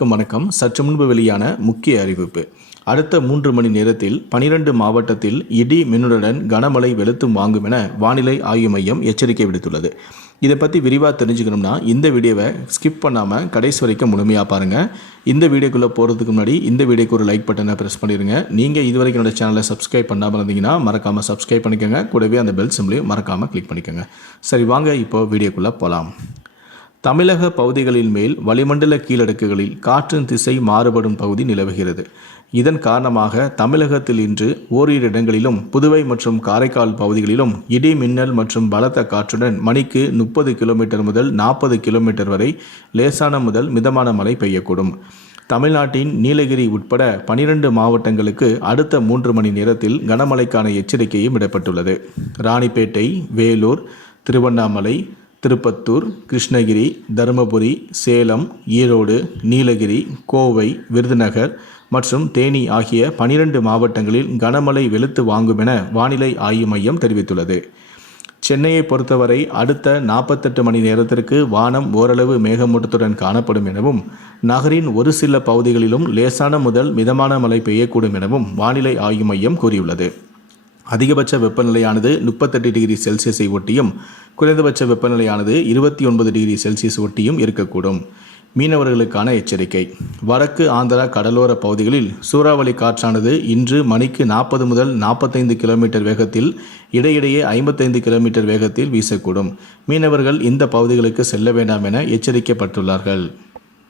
வணக்கம். சற்று முன்பு வெளியான முக்கிய அறிவிப்பு. அடுத்த மூன்று மணி நேரத்தில் பனிரெண்டு மாவட்டத்தில் இடி மின்னுடன் கனமழை வெளுத்தும் வாங்கும் என வானிலை ஆய்வு மையம் எச்சரிக்கை விடுத்துள்ளது. இதை பற்றி விரிவாக தெரிஞ்சுக்கணும்னா இந்த வீடியோவை ஸ்கிப் பண்ணாமல் கடைசி வரைக்கும் முழுமையாக பாருங்கள் இந்த வீடியோக்குள்ளே போகிறதுக்கு முன்னாடி இந்த வீடியோக்கு ஒரு லைக் பட்டனை ப்ரெஸ் பண்ணிடுங்க. நீங்கள் இது வரைக்கும் என்னோடய சேனலை சப்ஸ்கிரைப் பண்ணாமல் இருந்தீங்கன்னா மறக்காமல் சப்ஸ்கிரைப் பண்ணிக்கோங்க. கூடவே அந்த பெல் சிம்லையும் மறக்காமல் கிளிக் பண்ணிக்கோங்க. சரி வாங்க இப்போ வீடியோக்குள்ளே போகலாம் தமிழக பகுதிகளின் மேல் வளிமண்டல கீழடுக்குகளில் காற்றின் திசை மாறுபடும் பகுதி நிலவுகிறது. இதன் காரணமாக தமிழகத்தில் இன்று ஓரிரு இடங்களிலும் புதுவை மற்றும் காரைக்கால் பகுதிகளிலும் இடி மின்னல் மற்றும் பலத்த காற்றுடன் மணிக்கு முப்பது கிலோமீட்டர் முதல் நாற்பது கிலோமீட்டர் வரை லேசான முதல் மிதமான மழை பெய்யக்கூடும். தமிழ்நாட்டின் நீலகிரி உட்பட பனிரெண்டு மாவட்டங்களுக்கு அடுத்த மூன்று மணி நேரத்தில் கனமழைக்கான எச்சரிக்கையும் விடப்பட்டுள்ளது. ராணிப்பேட்டை வேலூர் திருவண்ணாமலை திருப்பத்தூர் கிருஷ்ணகிரி தருமபுரி சேலம் ஈரோடு நீலகிரி கோவை விருதுநகர் மற்றும் தேனி ஆகிய பனிரெண்டு மாவட்டங்களில் கனமழை வெளுத்து வாங்கும் என வானிலை ஆய்வு மையம் தெரிவித்துள்ளது. சென்னையை பொறுத்தவரை அடுத்த நாற்பத்தெட்டு மணி நேரத்திற்கு வானம் ஓரளவு மேகமூட்டத்துடன் காணப்படும் எனவும் நகரின் ஒரு சில பகுதிகளிலும் லேசான முதல் மிதமான மழை பெய்யக்கூடும் எனவும் வானிலை ஆய்வு மையம் கூறியுள்ளது. அதிகபட்ச வெப்பநிலையானது முப்பத்தெட்டு டிகிரி செல்சியஸை ஒட்டியும் குறைந்தபட்ச வெப்பநிலையானது இருபத்தி ஒன்பது டிகிரி செல்சியஸ் ஒட்டியும் இருக்கக்கூடும். மீனவர்களுக்கான எச்சரிக்கை. வடக்கு ஆந்திரா கடலோர பகுதிகளில் சூறாவளி காற்றானது இன்று மணிக்கு நாற்பது முதல் நாற்பத்தைந்து கிலோமீட்டர் வேகத்தில் இடையிடையே ஐம்பத்தைந்து கிலோமீட்டர் வேகத்தில் வீசக்கூடும். மீனவர்கள் இந்த பகுதிகளுக்கு செல்ல வேண்டாம் என எச்சரிக்கப்பட்டுள்ளார்கள்.